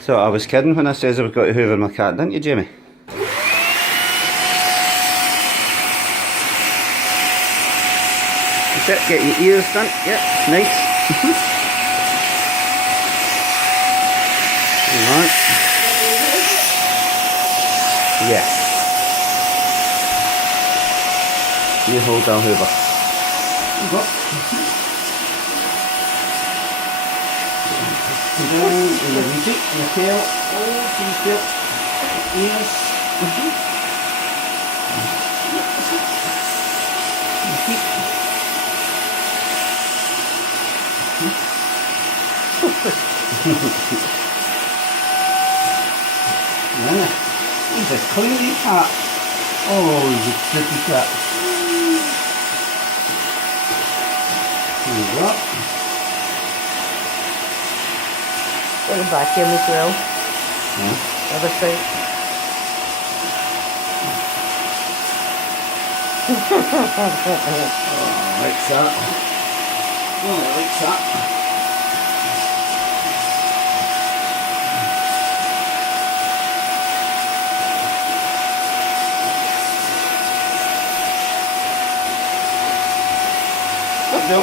So I was kidding when I says I've got to hoover my cat, didn't you, Jamie? That's it, get your ears done. Yep, nice. Alright. Yeah. You hold, I'll hoover. Down in the wee feet, your tail, oh, to your tail, ears, your feet. He's a clean cat. Oh, he's a pretty cat. There you go. Got the vacuum as well. Yeah. Other side. Oh, likes that. Oh, likes that. No.